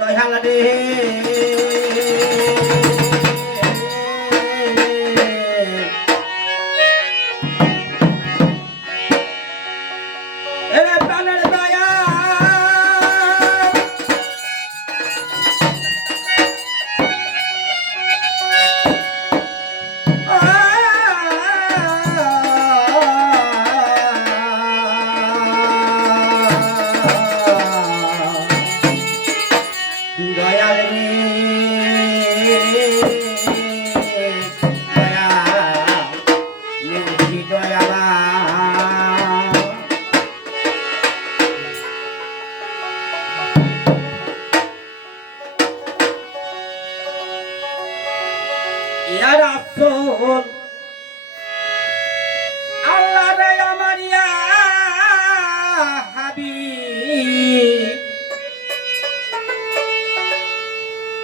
দয়াল রে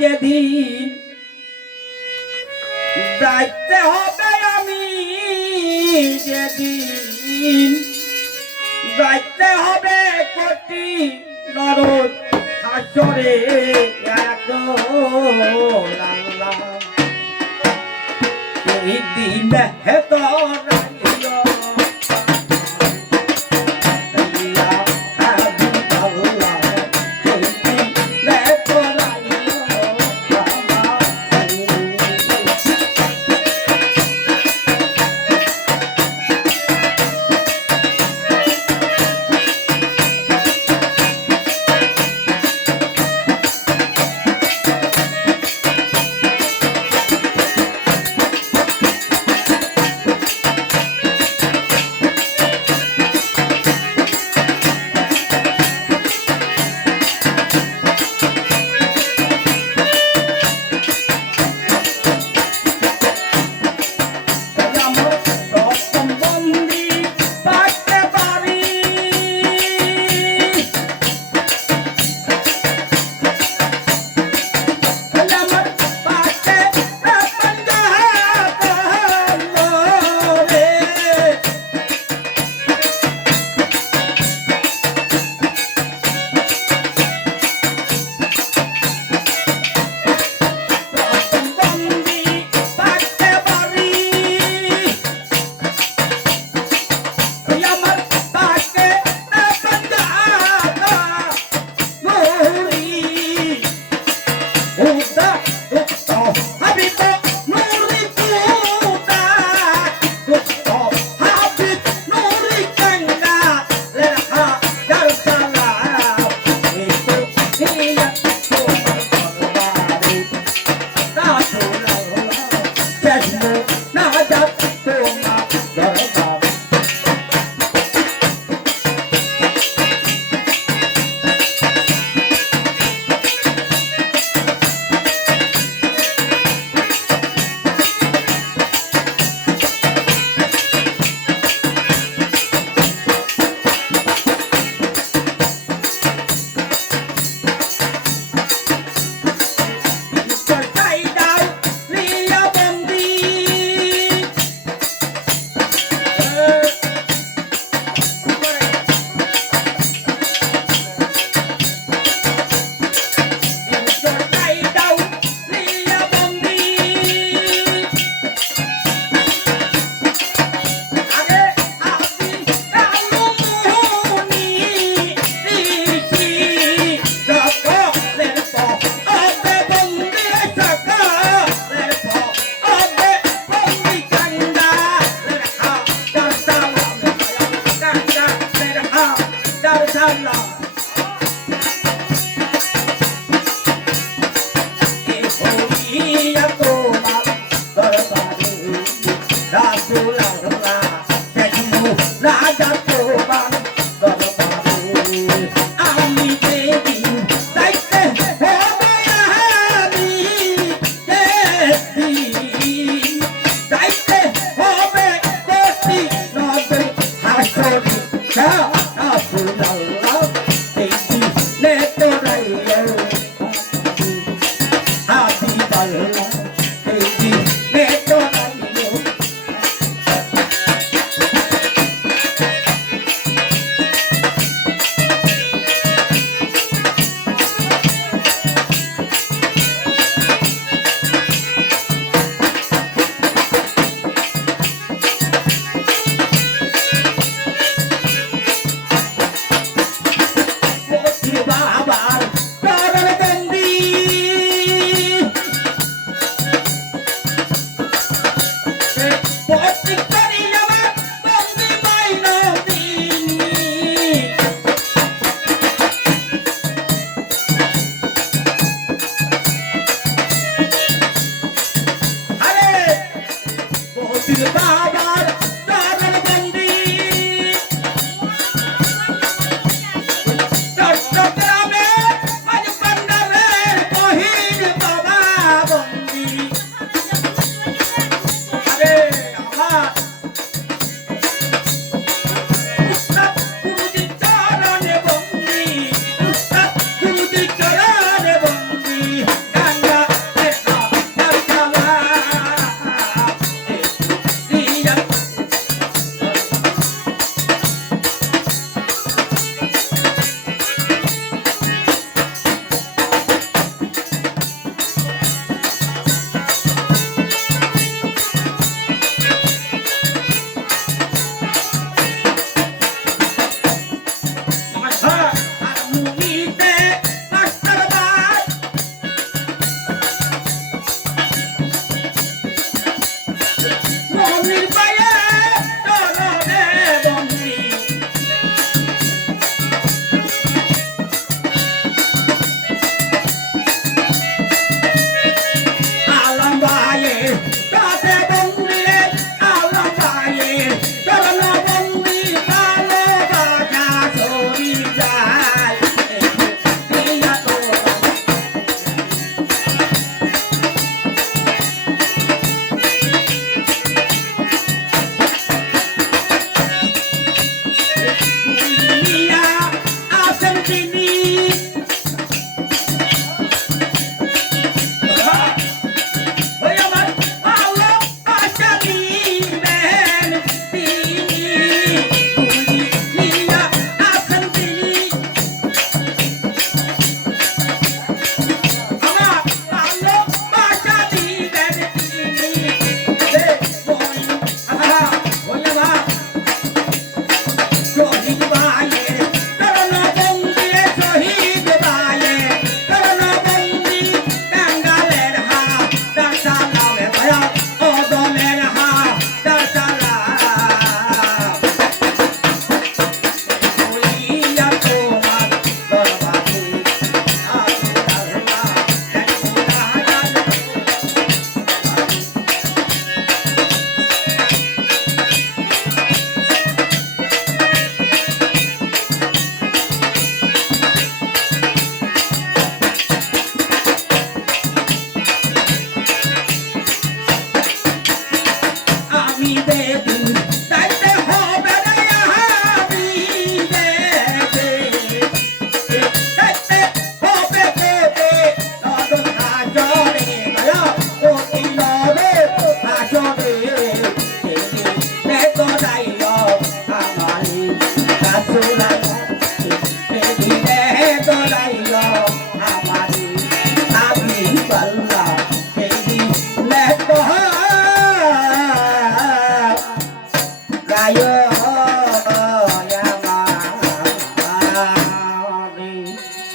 যেদিন যাইতে হবে আমি যেদিন যাইতে হবে কোটি নরদ হাসরে এক লাল্লা। এই দিন হে That's the